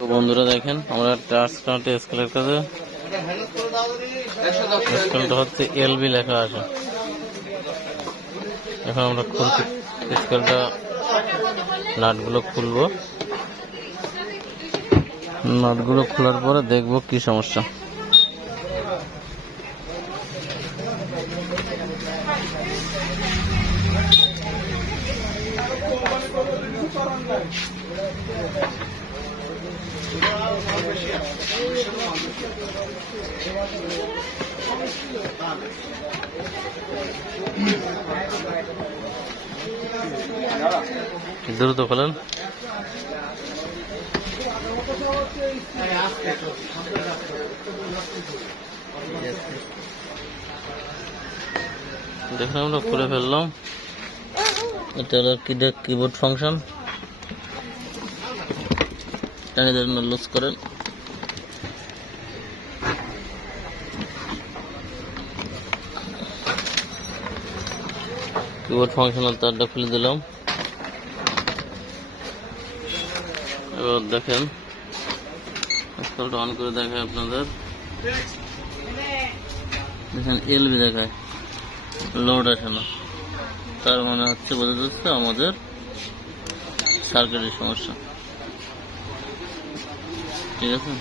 তো বন্ধুরা দেখেন আমরা ট্রান্সকাউন্টে স্কেলের কাছে স্কেলটা হচ্ছে এলবি লেখা আছে। এখন আমরা খুলতে স্কেলটা নাটগুলো খুলবো, নাটগুলো খোলার পরে দেখবো কি সমস্যা। দ্রুত খোলেন। দেখুন আমরা খুলে ফেললাম। এটা হলো কিবোর্ড ফাংশন। লুজ করেন। কিবোর্ড ফাংশনাল তারটা খুলে দিলাম। এবার দেখেন স্কেলটা অন করে দেখায় আপনাদের। দেখেন এলবি দেখায়, লোড আসে না, তার মানে হচ্ছে বোঝা যাচ্ছে আমাদের সার্কিটের সমস্যা। ঠিক আছে,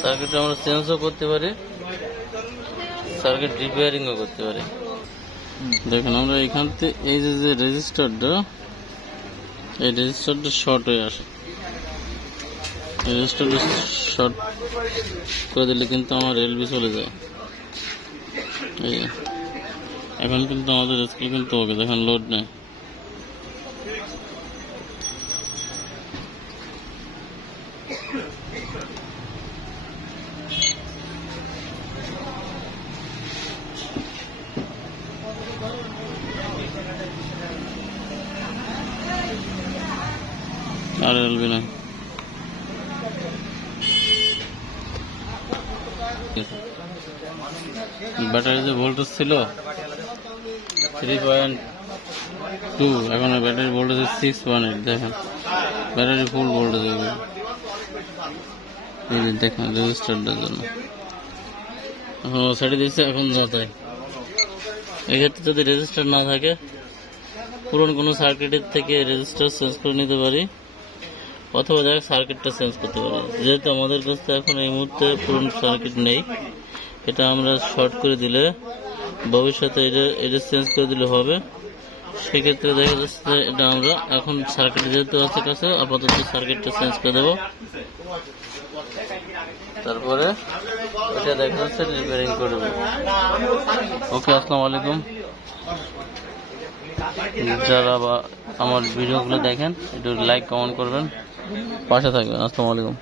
সার্কিট আমরা চেঞ্জও করতে পারি, সার্কিট রিপেয়ারিংও করতে পারি। দেখেন আমরা এখান থেকে এই যে রেজিস্টারটা, এই রেজিস্টারটা শর্ট হয়ে আসে। রেজিস্টারটা শর্ট করে দিলে কিন্তু আমার এলবি চলে যায়। এই এখন কিন্তু আমাদের স্কেল কিন্তু ওকে, দেখেন লোড নেই। আর এলবি নাই। ব্যাটারি যে ভোল্টেজ ছিল 3.2, এখন ব্যাটারি ভোল্টেজ 6.8। দেখেন ব্যাটারি ফুল ভোল্টেজ হবে। এই যে দেখেন রেজিস্টারটার জন্য এখন সাইডে দিচ্ছে, এখন নতায়। এক্ষেত্রে যদি রেজিস্টার না থাকে, পুরনো কোনো সার্কিটের থেকে রেজিস্টার চেঞ্জ করে নিতে পারি, অথবা দেখ সার্কিটটা চেঞ্জ করতে পারি। যেহেতু আমাদের কাছে এখন এই মুহূর্তে পুরনো সার্কিট নেই, এটা আমরা শর্ট করে দিলে ভবিষ্যতে এটা চেঞ্জ করে দিলে হবে। সেক্ষেত্রে দেখা যাচ্ছে যে এটা আমরা এখন সার্কিট যেহেতু আছে কাছে, আপাতত সার্কিটটা চেঞ্জ করে দেবো। তারপরে এটা দেখা যাচ্ছে রিপেয়ারিং করে দেবো। ওকে, আসসালামু আলাইকুম। যারা আমার ভিডিওগুলো দেখেন একটু লাইক কমেন্ট করবেন, পাশে থাকবেন। আসসালামু আলাইকুম।